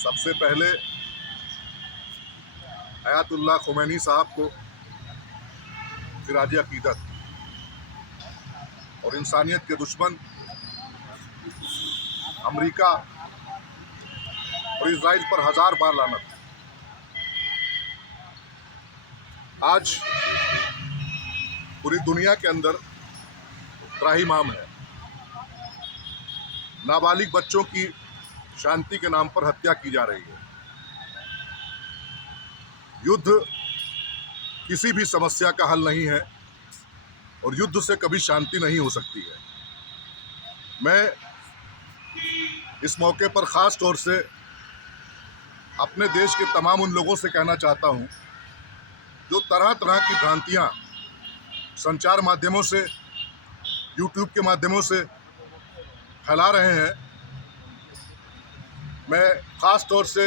सबसे पहले अयातुल्लाह खुमैनी साहब को खिराज अकीदत और इंसानियत के दुश्मन अमेरिका और इजराइल पर 1000 बार लानत। आज पूरी दुनिया के अंदर त्राहिमाम है। नाबालिग बच्चों की शांति के नाम पर हत्या की जा रही है। युद्ध किसी भी समस्या का हल नहीं है और युद्ध से कभी शांति नहीं हो सकती है। मैं इस मौके पर ख़ास तौर से अपने देश के तमाम उन लोगों से कहना चाहता हूं जो तरह तरह की भ्रांतियां संचार माध्यमों से, यूट्यूब के माध्यमों से फैला रहे हैं। मैं ख़ास तौर से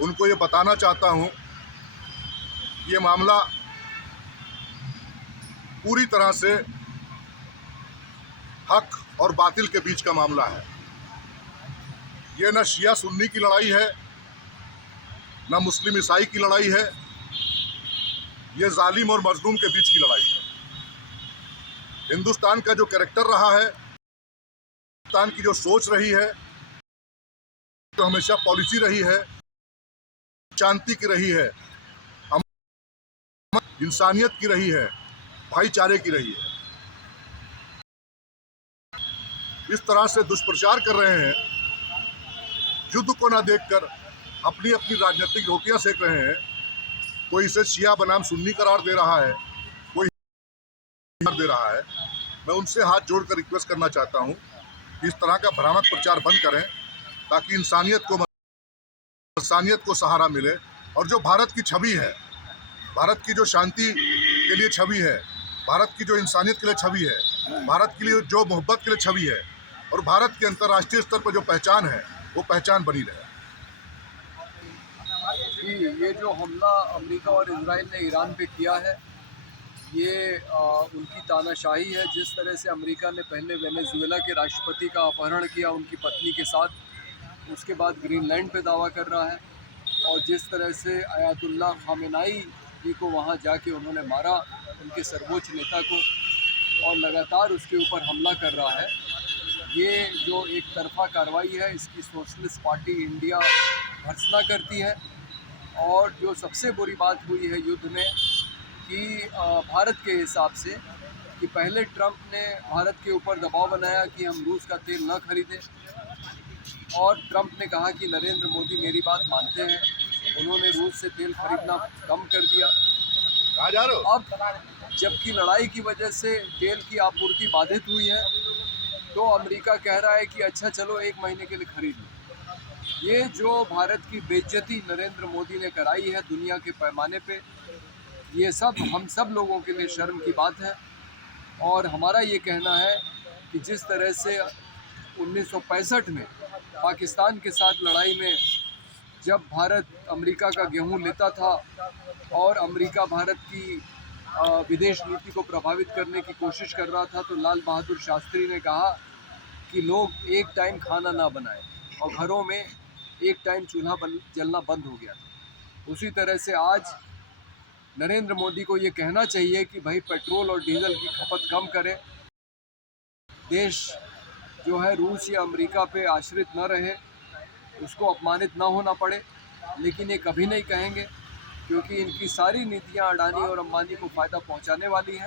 उनको ये बताना चाहता हूं कि ये मामला पूरी तरह से हक और बातिल के बीच का मामला है। ये न शिया सुन्नी की लड़ाई है, न मुस्लिम ईसाई की लड़ाई है। ये जालिम और मजलूम के बीच की लड़ाई है। हिंदुस्तान का जो कैरेक्टर रहा है, हिंदुस्तान की जो सोच रही है, तो हमेशा पॉलिसी रही है, शांति की रही है, इंसानियत की रही है, भाईचारे की रही है। इस तरह से दुष्प्रचार कर रहे हैं, युद्ध को ना देखकर अपनी अपनी राजनीतिक रोटियां सेक रहे हैं। कोई इसे शिया बनाम सुन्नी करार दे रहा है, कोई दे रहा है। मैं उनसे हाथ जोड़कर रिक्वेस्ट करना चाहता हूं कि इस तरह का भ्रामक प्रचार बंद करें ताकि इंसानियत को सहारा मिले। और जो भारत की छवि है, भारत की जो शांति के लिए छवि है, भारत की जो इंसानियत के लिए छवि है, भारत के लिए जो मोहब्बत के लिए छवि है और भारत की अंतर्राष्ट्रीय स्तर पर जो पहचान है, वो पहचान बनी रहे। ये जो हमला अमेरिका और इजराइल ने ईरान पे किया है, ये उनकी तानाशाही है। जिस तरह से अमेरिका ने पहले वेनेजुएला के राष्ट्रपति का अपहरण किया उनकी पत्नी के साथ, उसके बाद ग्रीनलैंड पे दावा कर रहा है, और जिस तरह से अयातुल्लाह खामेनाई जी को वहाँ जाके उन्होंने मारा, उनके सर्वोच्च नेता को, और लगातार उसके ऊपर हमला कर रहा है। ये जो एक तरफा कार्रवाई है, इसकी सोशलिस्ट पार्टी इंडिया भर्त्सना करती है। और जो सबसे बुरी बात हुई है युद्ध में कि भारत के हिसाब से कि पहले ट्रंप ने भारत के ऊपर दबाव बनाया कि हम रूस का तेल न खरीदें, और ट्रंप ने कहा कि नरेंद्र मोदी मेरी बात मानते हैं, उन्होंने रूस से तेल खरीदना कम कर दिया। अब जबकि लड़ाई की वजह से तेल की आपूर्ति बाधित हुई है, तो अमेरिका कह रहा है कि अच्छा चलो 1 महीने के लिए खरीद लो। ये जो भारत की बेइज्जती नरेंद्र मोदी ने कराई है दुनिया के पैमाने पे, ये सब हम सब लोगों के लिए शर्म की बात है। और हमारा ये कहना है कि जिस तरह से 1965 में पाकिस्तान के साथ लड़ाई में जब भारत अमेरिका का गेहूं लेता था और अमेरिका भारत की विदेश नीति को प्रभावित करने की कोशिश कर रहा था, तो लाल बहादुर शास्त्री ने कहा कि लोग एक टाइम खाना ना बनाएं, और घरों में एक टाइम चूल्हा जलना बंद हो गया था। उसी तरह से आज नरेंद्र मोदी को ये कहना चाहिए कि भाई पेट्रोल और डीजल की खपत कम करें, देश जो है रूस या अमेरिका पे आश्रित न रहे, उसको अपमानित ना होना पड़े। लेकिन ये कभी नहीं कहेंगे क्योंकि इनकी सारी नीतियां अडानी और अंबानी को फ़ायदा पहुंचाने वाली हैं।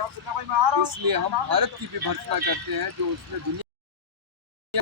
इसलिए हम भारत की भी भर्त्सना करते हैं जो उसने दुनिया